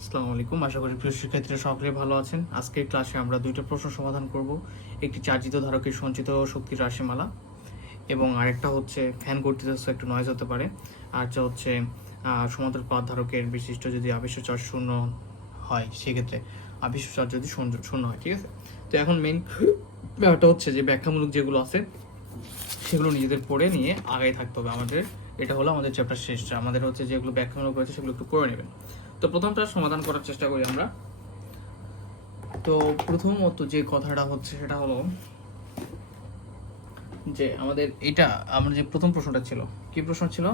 আসসালামু আলাইকুম। আশা করি প্রিয় শিক্ষার্থীরা সকলে ভালো আছেন। আজকের ক্লাসে আমরা দুইটা প্রশ্ন সমাধান করব। একটি চার্জিত ধারকের সঞ্চিত শক্তির রাশিমালা এবং আরেকটা হচ্ছে ফ্যান কর্তৃক একটু নয়েজ হতে পারে। আর যা হচ্ছে আহ, সমান্তরাল পাত ধারকের বিশিষ্ট যদি আবেশ চার্জ শূন্য হয় সেক্ষেত্রে আবেশ চার্জ যদি শূন্য- হয় ঠিক আছে? তো এখন মেন ব্যাপারটা হচ্ছে যে ব্যাখ্যামূলক যেগুলো আছে সেগুলো নিজেদের পড়ে নিয়ে আগাই থাকতে হবে আমাদের। এটা হলো আমাদের চ্যাপ্টার শেষ। আমাদের হচ্ছে যেগুলো ব্যাখ্যামূলক রয়েছে সেগুলো একটু করে নেবেন। তো প্রথমটা সমাধান করার চেষ্টা করি আমরা। তো প্রথমত যে কথাটা হচ্ছে সেটা হলো যে আমাদের এটা, আমরা যে প্রথম প্রশ্নটা ছিল, কি প্রশ্ন ছিল?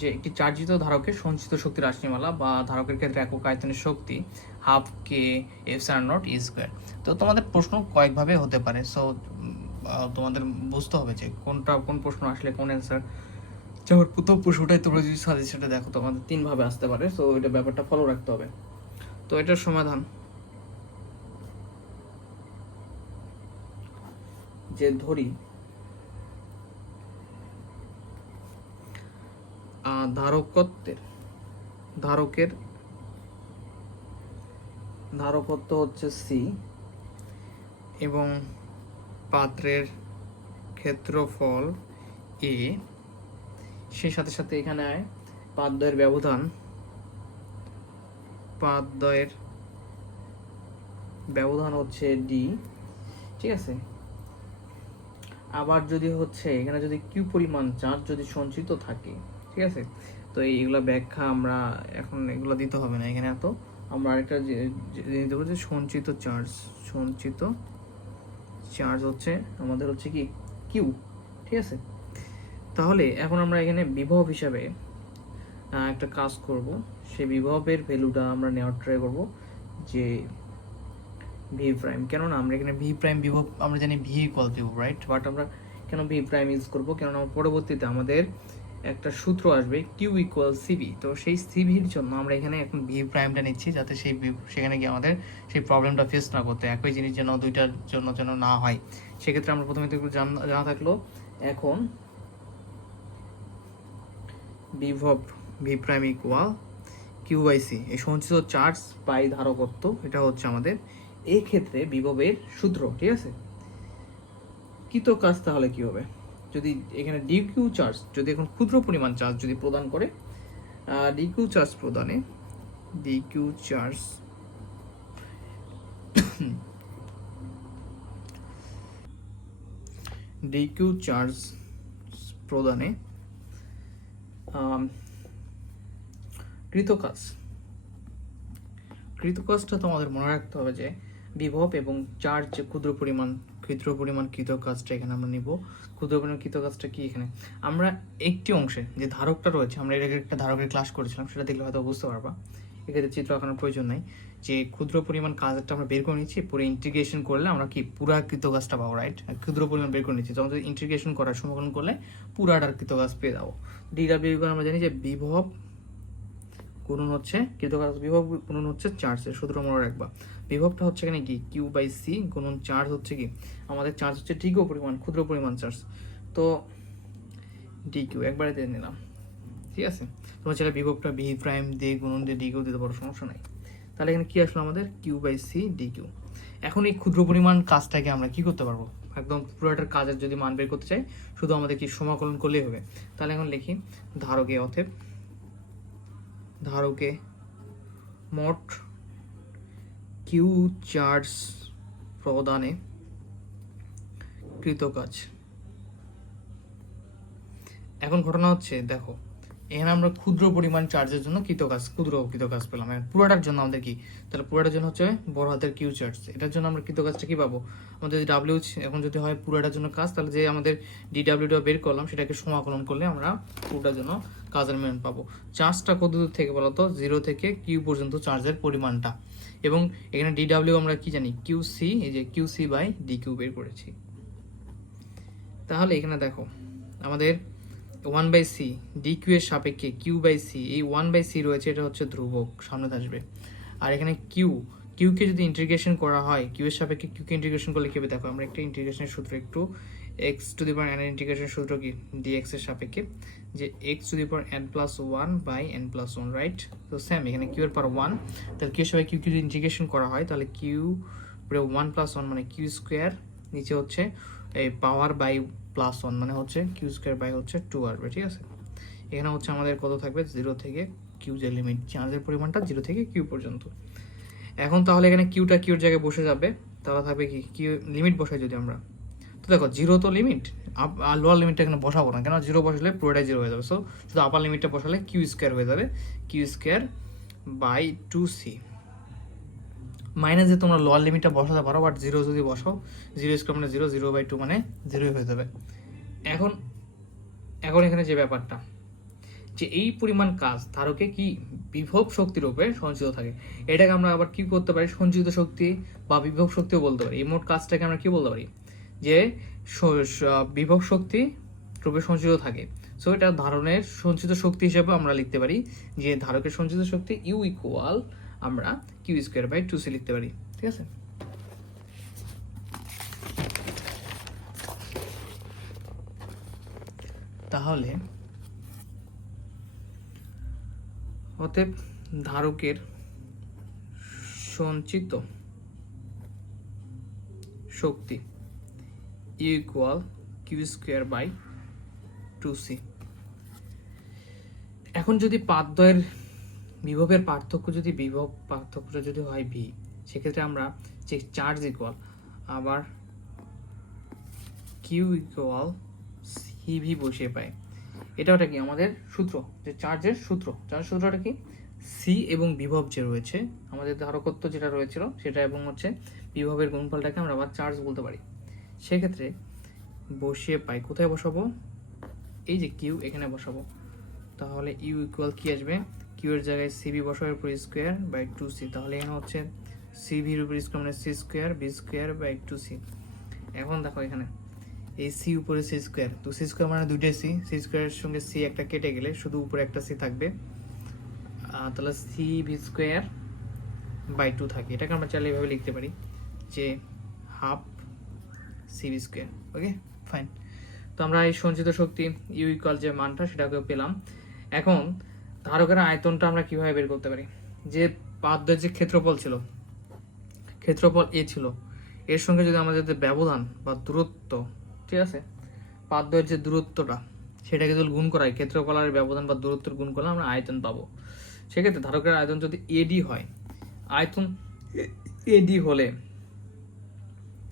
যে একটি চার্জিত ধারকের সঞ্চিত শক্তির রাশিমালা বা ধারকের ক্ষেত্রে একক আয়তনের শক্তি half K epsilon naught E square তো তোমাদের প্রশ্ন কয়েকভাবে হতে পারে। সো তোমাদের বুঝতে হবে যে কোনটা, কোন প্রশ্ন আসলে কোন অ্যান্সার যেমন প্রথম প্রশ্নটাই তোমরা যদি সাজেশনটা দেখো তোমাদের তিনভাবে আসতে পারে সো এটা ব্যাপারটা ফলো রাখতে হবে। তো এটার সমাধান। যে ধরি ধারকত্বের, ধারকের, ধারকত্ব হচ্ছে সি এবং পাত্রের ক্ষেত্রফল এ সেই সাথে সাথে এখানে পাদ্যয়ের ব্যবধান। পাদ্যয়ের ব্যবধান হচ্ছে ডি ঠিক আছে? আবার যদি হচ্ছে, এখানে যদি কিউ পরিমাণ চার্জ যদি সঞ্চিত থাকে, ঠিক আছে? তো এইগুলা ব্যাখ্যা আমরা এখন এগুলো দিতে হবে না। এখানে এত, আমরা আরেকটা দিতে পারি সঞ্চিত চার্জ। সঞ্চিত চার্জ হচ্ছে, আমাদের হচ্ছে কি? কিউ ঠিক আছে? তাহলে এখন আমরা এখানে বিভব হিসাবে একটা কাজ করব। সেই বিভবের ভ্যালুটা আমরা নেওয়ার ট্রাই করব যে ভি প্রাইম কেননা আমরা এখানে ভি প্রাইম বিভব, আমরা জানি ভি ইকুয়াল বিভব রাইট বাট আমরা কেন ভি প্রাইম ইউজ করব? কেননা পরবর্তীতে আমাদের একটা সূত্র আসবে কিউ ইকুয়াল সিবি তো সেই সিবির জন্য আমরা এখানে এখন ভি প্রাইমটা নিচ্ছি যাতে সেই সেখানে গিয়ে আমাদের সেই প্রবলেমটা ফেস না করতে, একই জিনিস যেন দুইটার জন্য যেন না হয়। সেক্ষেত্রে আমরা প্রথমে তো জানা থাকল, এখন বিভব V prime equal Q by C. এই সঞ্চিত চার্জ বাই ধারকত্ব, এটা হচ্ছে আমাদের এই ক্ষেত্রে বিভবের সূত্র, ঠিক আছে? কৃত কাজ তাহলে কি হবে? যদি এখানে ডিকিউ চার্জ, যদি এখন ক্ষুদ্র পরিমাণ চার্জ যদি প্রদান করে ডিকিউ চার্জ প্রদানে ডিকিউ চার্জ ডিকিউ চার্জ প্রদানে কৃতকাজ কৃতকাজটা তোমাদের মনে রাখতে হবে যে বিভব এবং চার্জ ক্ষুদ্র পরিমাণ ক্ষুদ্র পরিমাণ কৃতকাজটা এখানে আমরা নিব। ক্ষুদ্র পরিমাণ কৃতকাজটা কি এখানে? আমরা একটি অংশে যে ধারকটা রয়েছে, আমরা এর আগে একটা ধারকের ক্লাস করেছিলাম, সেটা দেখলে হয়তো বুঝতে পারবা। এক্ষেত্রে চিত্র আঁকানোর প্রয়োজন নাই। যে ক্ষুদ্র পরিমাণ কাজটা আমরা বের করে নিচ্ছি, পুরো ইন্টিগ্রেশন করলে আমরা কি পুরা কৃতকাজটা পাবো রাইট ক্ষুদ্র পরিমাণ বের করে নিচ্ছি। যখন ইন্টিগ্রেশন করার সমাকলন করলে পুরাটার কৃতকাজ পেয়ে যাব। ডিডাব্লিউ আমরা জানি যে বিভব গুণন হচ্ছে কৃতকাজ, বিভব গুণন হচ্ছে চার্জ এর সূত্র মনে রাখবা। বিভবটা হচ্ছে এখানে কি? কিউ বাই সি গুণন চার্জ হচ্ছে কি? আমাদের চার্জ হচ্ছে ডিকিউ পরিমাণ, ক্ষুদ্র পরিমাণ চার্জ তো ডিকিউ একবারে দিয়ে নিলাম। ঠিক আছে? তোমার ছেলে বিভবটা বি প্রাইম দিয়ে গুণন দিয়ে ডিকিউ দিতে পারো সমস্যা নাই। তাহলে এখানে কি আসলো আমাদের? কিউ বাই সি ডিকিউ এখন এই ক্ষুদ্র পরিমাণ কাজটাকে আমরা কি করতে পারব? একদম পুরোটার কাজের যদি মান বের করতে চাই, শুধু আমাদের কি সমাকলন করলেই হবে? তাহলে এখন লিখি, ধারকে অথেব ধারকে মোট কিউ চার্জ প্রদানে কৃত কাজ। এখন ঘটনা হচ্ছে, দেখো এখানে আমরা ক্ষুদ্র পরিমাণ চার্জের জন্য কৃত কৃতকাজ ক্ষুদ্র কৃত কৃতকাজ পেলাম। পুরোটার জন্য আমাদের কি? তাহলে পুরোটার জন্য হচ্ছে বড় হাতের কিউ চার্জ এটার জন্য আমরা কৃত কৃতকাজটা কি পাবো? আমাদের ডাব্লিউ এখন যদি হয় পুরোটার জন্য কাজ, তাহলে যে আমাদের ডিডাব্লিউটা বের করলাম, সেটাকে সমাকলন করলে আমরা পুরোটার জন্য কাজের মান পাবো। চার্জটা কত দূর থেকে বলতো জিরো থেকে কিউ পর্যন্ত চার্জের পরিমাণটা। এবং এখানে ডিডাব্লিউ আমরা কি জানি? কিউ সি এই যে Q C by D Q বের করেছি। তাহলে এখানে দেখো, আমাদের one by C D Q এর সাপেক্ষে কিউ বাই সি এই ওয়ান বাই সি রয়েছে, এটা হচ্ছে ধ্রুবক, সামনে আসবে। আর এখানে কিউ কিউকে যদি ইন্টিগ্রেশন করা হয় কিউ এর সাপেক্ষে কিউকে ইন্টিগ্রেশন করলে কি হবে? দেখো, আমরা একটা ইন্টিগ্রেশনের সূত্র একটু X to the power N integration সূত্র কি? ডিএক্স এর সাপেক্ষে, যে X to the power N plus one by N plus one right তো সেম এখানে কিউ এর পাওয়ার ওয়ান তাহলে কিউ সবাই কিউ কিউ ইন্টিগ্রেশন করা হয়, তাহলে কিউ ওয়ান প্লাস ওয়ান মানে কিউ স্কোয়ার নিচে হচ্ছে, এই পাওয়ার বাই প্লাস ওয়ান মানে হচ্ছে কিউ স্কোয়ার বাই হচ্ছে টু আসবে, ঠিক আছে? এখানে হচ্ছে আমাদের কত থাকবে? জিরো থেকে কিউ যে লিমিট চার্জের পরিমাণটা জিরো থেকে কিউ পর্যন্ত। এখন তাহলে এখানে কিউটা কিউর জায়গায় বসে যাবে, তাহলে থাকবে কি? কিউ লিমিট বসাই যদি আমরা। তো দেখো জিরো তো লিমিট আর লোয়ার লিমিটটা এখানে বসাবো না কেন জিরো বসালে পুরোটাই জিরো হয়ে যাবে। সো শুধু আপার লিমিটটা বসালে কিউ স্কোয়ার হয়ে যাবে Q square by two C minus তোমরা লোয়ার লিমিটটা বসাতে পারো বাট জিরো যদি বসাও জিরো স্কোয়ার মানে জিরো জিরো বাই টু মানে জিরোই হয়ে যাবে। এখন এখন এখানে যে ব্যাপারটা, যে এই পরিমাণ কাজ ধারকে কি বিভব শক্তির উপরে সঞ্চিত থাকে? এটাকে আমরা আবার কি করতে পারি? সঞ্চিত শক্তি বা বিভব শক্তিও বলতে পারি। এই মোট কাজটাকে আমরা কি বলতে পারি? যে বিভব শক্তি রূপে সঞ্চিত থাকে। সো এটা ধারণের সঞ্চিত শক্তি হিসেবে আমরা লিখতে পারি যে ধারকের সঞ্চিত শক্তি ইউ ইকুয়াল আমরা Q square by two C লিখতে পারি, ঠিক আছে? তাহলে অতএব ধারকের সঞ্চিত শক্তি equal Q square by two C এখন যদি পাদ্বয়ের বিভবের পার্থক্য যদি বিভব, পার্থক্যটা যদি হয় ভি সেক্ষেত্রে আমরা যে চার্জ ইকুয়াল আবার কিউ ইকুয়াল সি ভি বসিয়ে পাই। এটা ওটা কি? আমাদের সূত্র, যে চার্জের সূত্র। চার্জ সূত্রটা কি? সি এবং বিভব যে রয়েছে, আমাদের ধারকত্ব যেটা রয়েছিল, সেটা এবং হচ্ছে বিভবের গুণফলটাকে আমরা আবার চার্জ বলতে পারি। সেক্ষেত্রে বসিয়ে পাই, কোথায় বসাবো? এই যে কিউ এখানে বসাবো। তাহলে ইউ ইকুয়াল কি আসবে? কিউ এর জায়গায় সিবি বসাবের উপর স্কোয়ার বাই টু সি তাহলে এখানে হচ্ছে সিভির উপর স্কোয়ার মানে C square V square by two C এখন দেখো এখানে, এই সি উপরে সি স্কোয়ার তো সি স্কোয়ার মানে দুইটাই সি সি স্কোয়ারের সঙ্গে সি একটা কেটে গেলে শুধু উপরে একটা সি থাকবে। তাহলে C V square by two থাকে, এটাকে আমরা চাইলে এভাবে লিখতে পারি যে half C V square okay fine তো আমরা এই সঞ্চিত শক্তি ইউ ইকুয়াল যে মানটা সেটাকে পেলাম। এখন ধারকের আয়তনটা আমরা কীভাবে বের করতে পারি? যে পাদ্যের যে ক্ষেত্রফল ছিল, ক্ষেত্রফল এ ছিল, এর সঙ্গে যদি আমাদের যে ব্যবধান বা দূরত্ব, ঠিক আছে? পাদ্যের যে দূরত্বটা, সেটাকে যদি গুণ করা হয় ক্ষেত্রফল আর ব্যবধান বা দূরত্বের গুণ করলে আমরা আয়তন পাবো। সেক্ষেত্রে ধারকের আয়তন যদি এডি হয়, আয়তন এডি হলে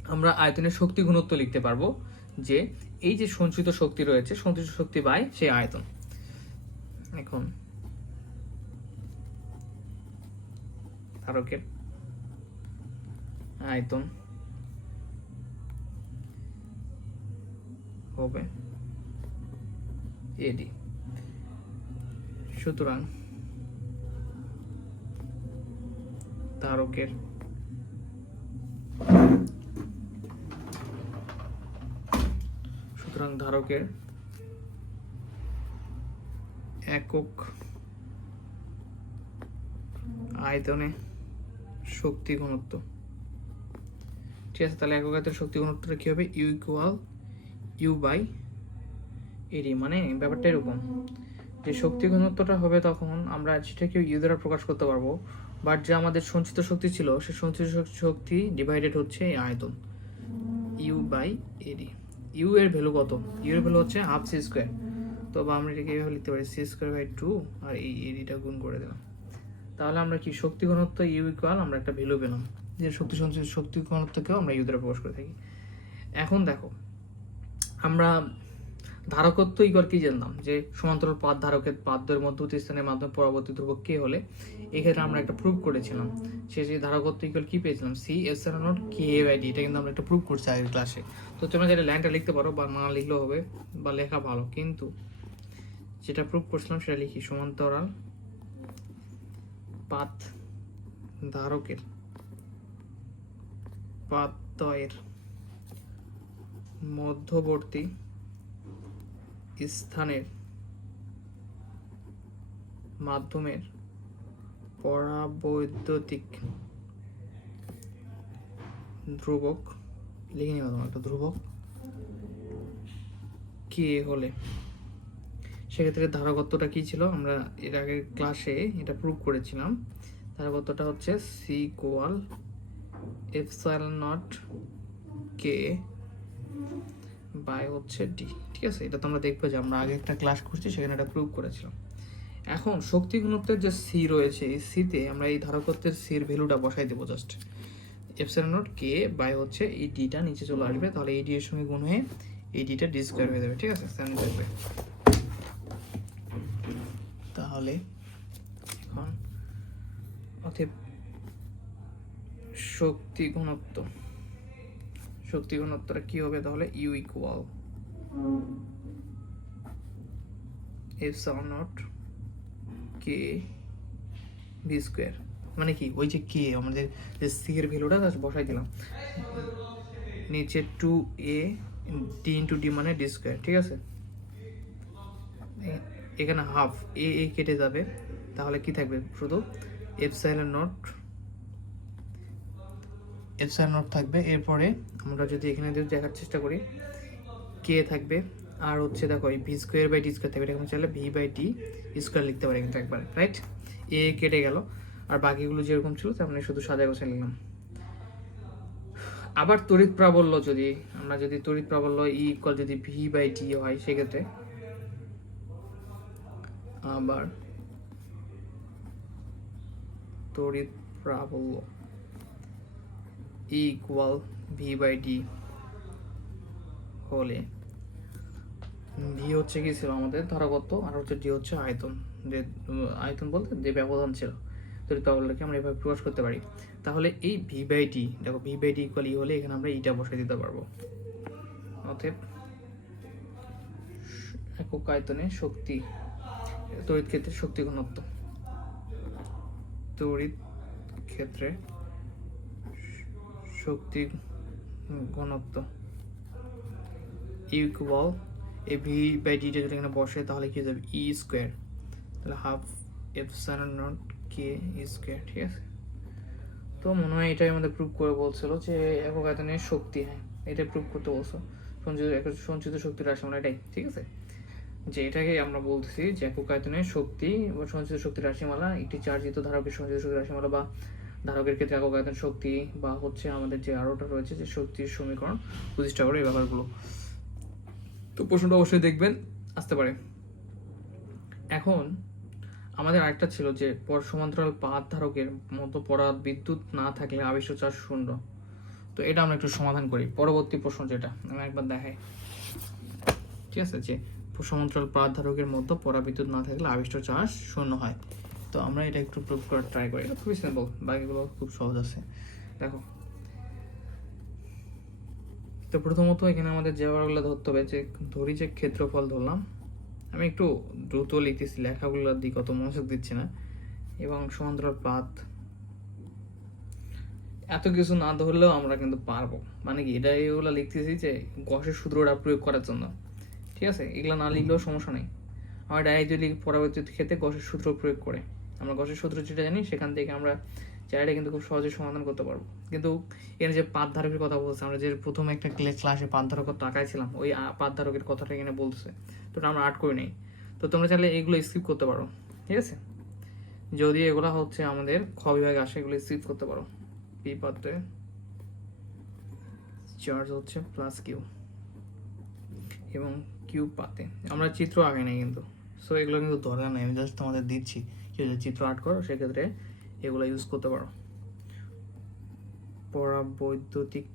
আমরা আয়তনের শক্তি ঘনত্ব লিখতে পারব যে, এই যে সঞ্চিত শক্তি রয়েছে, সঞ্চিত শক্তি বাই সেই আয়তন। এখন ধারকের আয়তন হবে এডি সুতরাং ধারকের সুতরাং ধারকের একক আয়তনে শক্তি ঘনত্ব। ঠিক আছে, তাহলে একক শক্তি ঘনত্বটা কি হবে? U equal U by AD মানে ব্যাপারটা এরকম। যে শক্তি ঘনত্বটা হবে তখন আমরা সেটাকে ইউ দ্বারা প্রকাশ করতে পারব। বাট যে আমাদের সঞ্চিত শক্তি ছিল, সে সঞ্চিত শক্তি ডিভাইডেড হচ্ছে এই আয়তন ইউ বাই এডি ইউ এর ভ্যালু কত? ইউ এর ভ্যালু হচ্ছে হাফ সি স্কোয়ার তো আমরা এটাকে এভাবে লিখতে পারি সি স্কোয়ার বাই টু আর এই এডিটা গুণ করে দিলাম। তাহলে আমরা কি? শক্তি ঘনত্ব ইউ ইকুয়াল আমরা একটা ভ্যালু পেলাম। যে শক্তি সঞ্চিত শক্তি ঘনত্বকেও আমরা ইউ দ্বারা প্রকাশ করে থাকি। এখন দেখো, আমরা ধারকত্ব ইকর কি জানতাম যে সমান্তরাল পাদ ধারকের পাদ্যের মধ্যবর্তী স্থানের মাধ্যমে পরবর্তী ধ্রুবক কে হলে? এক্ষেত্রে আমরা একটা প্রুভ করেছিলাম। সে যে ধারকত্ব ইকল কি পেয়েছিলাম? সি এস আর nought K A by D এটা কিন্তু আমরা একটা প্রুভ করছি আগের ক্লাসে তো তোমরা যেটা লাইনটা লিখতে পারো বা না লিখলেও হবে বা লেখা ভালো। কিন্তু যেটা প্রুভ করছিলাম সেটা লিখি। সমান্তরাল পাত ধারকের পাতয়ের মধ্যবর্তী স্থানের মাধ্যমের পরাবৈদ্যুতিক ধ্রুবক লিখে তোমার একটা ধ্রুবক কে হলে? সেক্ষেত্রে ধারকত্বটা কি ছিল? আমরা এর আগের ক্লাসে এটা প্রুভ করেছিলাম। ধারকত্বটা হচ্ছে C equal epsilon nought K by হচ্ছে ডি ঠিক আছে? এটা তোমরা দেখবে যে আমরা আগে একটা ক্লাস করছি, সেখানে এটা প্রুভ করেছিলাম। এখন শক্তি ঘনত্বের যে সি রয়েছে, এই সিতে আমরা এই ধারকত্বের সির ভ্যালুটা বসাই দেবো just epsilon nought K by হচ্ছে এই ডিটা নিচে চলে আসবে, তাহলে এই ডি এর সঙ্গে গুণ হয়ে এই ডিটা ডি হয়ে যাবে, ঠিক আছে? সেম থাকবে তাহলে এখন অতএব শক্তি ঘনত্ব। শক্তি ঘনত্বটা কি হবে তাহলে? U equal epsilon nought K B square মানে কি? ওই যে কে আমাদের যে সি এর ভ্যালুটা বসাই দিলাম। নিচে two A D into D মানে ডি স্কোয়ার ঠিক আছে? এখানে হাফ, এ এ কেটে যাবে। তাহলে কি থাকবে শুধু? এফসাইলন নোট এফসাইলন নোট থাকবে। এরপরে আমরা যদি এখানে যদি দেখার চেষ্টা করি কে থাকবে। আর হচ্ছে দেখো V square by D square থাকবে। এটা চাইলে ভি বাই ডি স্কোয়ার লিখতে পারি কিন্তু একবার রাইট এ কেটে গেল। আর বাকিগুলো যেরকম ছিল তেমনি শুধু সাদা গোছা লিখলাম আবার তড়িৎ প্রাবল্য যদি, আমরা যদি তড়িৎ প্রাবল্য ই ইকুয়াল যদি ভি বাই ডি হয়, সেক্ষেত্রে আবার তড়িৎ প্রাবল্য ইকুয়াল ভি বাই ডি হলে ভি হচ্ছে কি ছিল আমাদের ধারাগত আর হচ্ছে ডি হচ্ছে আয়তন। যে আয়তন বলতে যে ব্যবধান ছিল। তড়িৎ প্রাবল্যকে আমরা এভাবে প্রকাশ করতে পারি, তাহলে এই ভি বাই ডি দেখো V by D equal E হলে এখানে আমরা ইটা বসাই দিতে পারব। অতএব একক আয়তনে শক্তি তড়িৎ ক্ষেত্রে শক্তি ঘনত্ব। তড়িৎ ক্ষেত্রে শক্তি ঘনত্ব। ইকুয়াল এ ভি বাই ডিটা যদি এখানে বসে, তাহলে কি যাবে? ই স্কোয়ার তাহলে half epsilon nought K E square ঠিক আছে? তো মনে হয় এটাই আমাদের প্রুভ করে বলছিল যে একক আয়তনের শক্তি হ্যাঁ এটা প্রুভ করতে বলছো। সঞ্চিত সঞ্চিত শক্তির রাশিমালা এটাই, ঠিক আছে? যে এটাকে আমরা বলতেছি যে একক আয়তনের শক্তি বা সঞ্চিত শক্তির রাশিমালা, একটি চার্জিত ধারকের সঞ্চিত শক্তির রাশিমালা বা ধারকের ক্ষেত্রে একক আয়তন শক্তি বা হচ্ছে আমাদের যে আরোটা রয়েছে যে শক্তির সমীকরণ প্রতিষ্ঠা করে এই ব্যাপারগুলো। তো প্রশ্নটা অবশ্যই দেখবেন, আসতে পারে। এখন আমাদের আরেকটা ছিল যে পর সমান্তরাল পাত ধারকের মতো পরাত বিদ্যুৎ না থাকলে আবেশ চার্জ শূন্য। তো এটা আমরা একটু সমাধান করি। পরবর্তী প্রশ্ন যেটা, আমি একবার দেখাই। ঠিক আছে? যে সমান্তরাল পাত ধারকের মতো পরাবিদ্যুৎ না থাকলে আবিষ্ট চার্জ শূন্য হয়। তো আমরা এটা একটু প্রুভ করার ট্রাই করি। এটা খুবই সিম্পল বাকিগুলো খুব সহজ আছে। দেখো। তো প্রথমত এখানে আমাদের যে ধরতে হবে, যে ধরি যে ক্ষেত্রফল ধরলাম, আমি একটু দ্রুত লিখতেছি, লেখাগুলোর দিকে অত মনোযোগ দিচ্ছি না। এবং সমান্তরাল পাত, এত কিছু না ধরলেও আমরা কিন্তু পারব। মানে কি এটা এগুলো লিখতেছি যে গসের সূত্রটা প্রয়োগ করার জন্য। ঠিক আছে? এগুলো না লিখলেও সমস্যা নেই। আমরা ডাইরেক্ট যদি পরবর্তী ক্ষেত্রে গসের সূত্র প্রয়োগ করে আমরা গসের সূত্র যেটা জানি সেখান থেকে আমরা চাইলে কিন্তু খুব সহজে সমাধান করতে পারব। কিন্তু এখানে যে পাত ধারকের কথা বলছে আমরা যে প্রথম একটা ক্লাসে পাত ধারকের টাকায় ছিলাম ওই পাত ধারকের কথাটা এখানে বলছে। তো আমরা আর্ট করি নেই। তো তোমরা চাইলে এগুলো স্কিপ করতে পারো ঠিক আছে? যদি এগুলো হচ্ছে আমাদের খ বিভাগে আসে এগুলো স্কিপ করতে পারো। পি পাত্রে চার্জ হচ্ছে প্লাস কিউ এবং কিউ পাতে। আমরা চিত্র আগে নেই কিন্তু। সো এগুলো কিন্তু দরকার নেই। আমি জাস্ট তোমাদের দিচ্ছি। কেউ যদি চিত্র আর্ট করো, সেক্ষেত্রে এগুলো ইউজ করতে পারো। পড়া বৈদ্যুতিক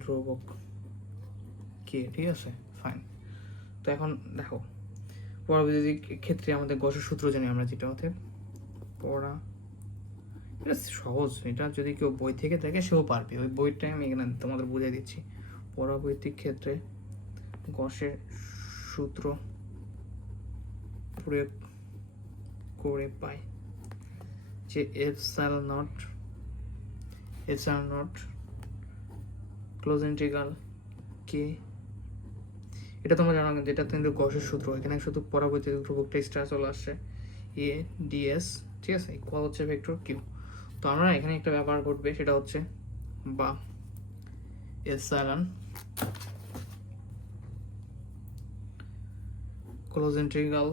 ধ্রুবক কে? ঠিক আছে? ফাইন তো এখন দেখো। পরাবৈদ্যুতিক ক্ষেত্রে আমাদের গসের সূত্র জানি আমরা যেটা হতে। পড়া এটা সহজ। এটা যদি কেউ বই থেকে দেখে, সেও পারবে। ওই বইটাই আমি এখানে তোমাদের বুঝিয়ে দিচ্ছি। পরাবৈদ্যুতিক ক্ষেত্রে গসের সূত্র প্রয়োগ করে পাই যে epsilon nought, epsilon nought close integral K? এটা তোমরা জানো কিন্তু, এটা কিন্তু গসের সূত্র, এখানে শুধু পরাবৈদ্যুতিক ধ্রুবকটা এক্সট্রা চলে আসছে এ ডিএস ঠিক আছে? ইকুয়াল হচ্ছে ভেক্টর কিউ তো আমরা এখানে একটা ব্যাপার ঘটবে, সেটা হচ্ছে বা এস ক্লোজ ইন্টিগ্রাল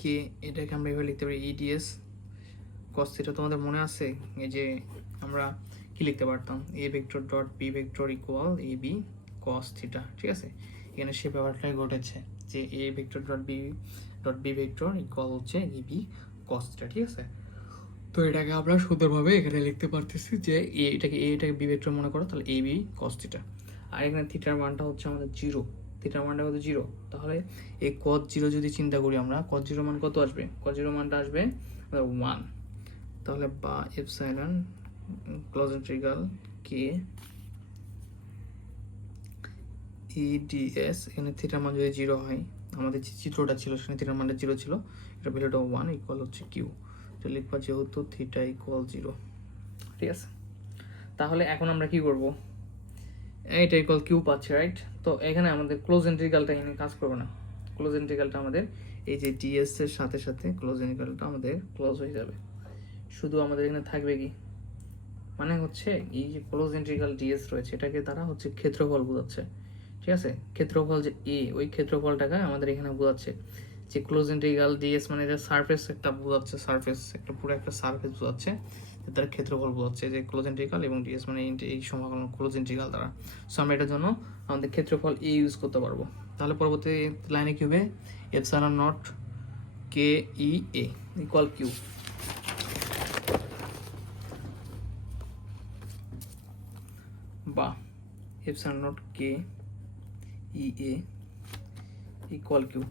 কে এটাকে আমরা এভাবে লিখতে পারি? E ইডিএস কস থিটা তোমাদের মনে আছে? এই যে আমরা কি লিখতে পারতাম? A vector dot B vector equal A B cos ঠিক আছে? এখানে সে ব্যাপারটাই ঘটেছে যে A vector dot B dot B vector equal হচ্ছে এ বি কস ঠিক আছে? তো এটাকে আমরা সুন্দরভাবে এখানে লিখতে পারতেছি যে এটাকে এটাকে বি ভেক্টর মনে করো, তাহলে এ বি কস আর এখানে থিটার মানটা হচ্ছে আমাদের জিরো থিটার মানটা হচ্ছে জিরো তাহলে এই কস জিরো যদি চিন্তা করি আমরা কস জিরো মান কত আসবে? কস জিরো মানটা আসবে ওয়ান তাহলে বা epsilon close integral K EDS এখানে থিটার মান যদি জিরো হয়, আমাদের যে চিত্রটা ছিল, সেখানে থিটার মানটা জিরো ছিল, এটা ভ্যালুটা ওয়ান ইকুয়াল হচ্ছে কিউ তো লিখবা যেহেতু থিটা ইকুয়াল জিরো ঠিক আছে? তাহলে এখন আমরা কি করব? এইটা ইকুয়াল কিউ পাচ্ছে রাইট তো এখানে আমাদের ক্লোজ ইন্টিগ্রালটা এখানে কাজ করবে না। ক্লোজ ইন্টিগ্রালটা আমাদের এই যে ডিএস এর সাথে সাথে ক্লোজ ইন্টিগ্রালটা আমাদের ক্লোজ হয়ে যাবে। শুধু আমাদের এখানে থাকবে কি? মানে হচ্ছে এই যে ক্লোজ ইন্টিগ্রাল ডিএস রয়েছে, এটাকে দ্বারা হচ্ছে ক্ষেত্রফল বোঝাচ্ছে। ঠিক আছে? ক্ষেত্রফল যে এ ওই ক্ষেত্রফলটাকে আমাদের এখানে বোঝাচ্ছে। যে ক্লোজ ইন্টিগ্রাল ডিএস মানে যে সারফেস একটা বোঝাচ্ছে সারফেস একটা, পুরো একটা সারফেস বোঝাচ্ছে। তার ক্ষেত্রফল বোঝাচ্ছে যে ক্লোজ ইন্টিগ্রাল এবং ডিএস মানে এই- সমাকলন ক্লোজ ইন্টিগ্রাল দ্বারা। সো আমরা এটার জন্য আমাদের ক্ষেত্রফল এ ইউজ করতে পারব। তাহলে পরবর্তী লাইনে কি হবে? Epsilon nought K E A equal Q বা epsilon nought K E A equal Q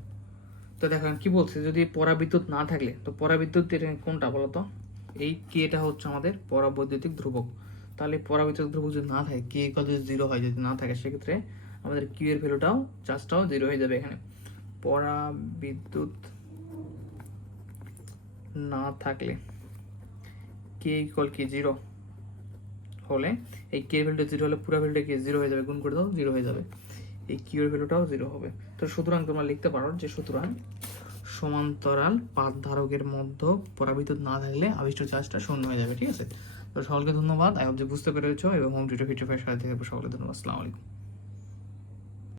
তো দেখেন কি বলছে, যদি পরাবিদ্যুৎ না থাকলে, তো পরাবিদ্যুৎ কোনটা বলতো? এই কেটা হচ্ছে আমাদের পরাবৈদ্যুতিক ধ্রুবক। তাহলে পরাবৈদ্যুতিক ধ্রুবক যদি না থাকে কে ইকুয়াল যদি জিরো হয়, যদি না থাকে, সেক্ষেত্রে আমাদের কিউ এর ভ্যালুটাও চার্জটাও জিরো হয়ে যাবে এখানে। পরাবিদ্যুৎ না থাকলে কে ইকুয়াল কি জিরো হলে এই কে ভ্যালুটা জিরো হলে পুরো ভ্যালুটা কি জিরো হয়ে যাবে, গুণ করে দাও জিরো হয়ে যাবে। এই কিউ এর ভ্যালুটাও জিরো হবে। তো সুতরাং তোমরা লিখতে পারো যে সুতরাং সমান্তরাল পাত ধারকের মধ্যে পরাবিদ্যুৎ না থাকলে আবিষ্ট চার্জটা শূন্য হয়ে যাবে, ঠিক আছে? তো সকলকে ধন্যবাদ। আই যে বুঝতে পেরেছ এবং হোম টিউটর ফিচার সাথে থেকে সকলকে ধন্যবাদ। আসসালামু আলাইকুম।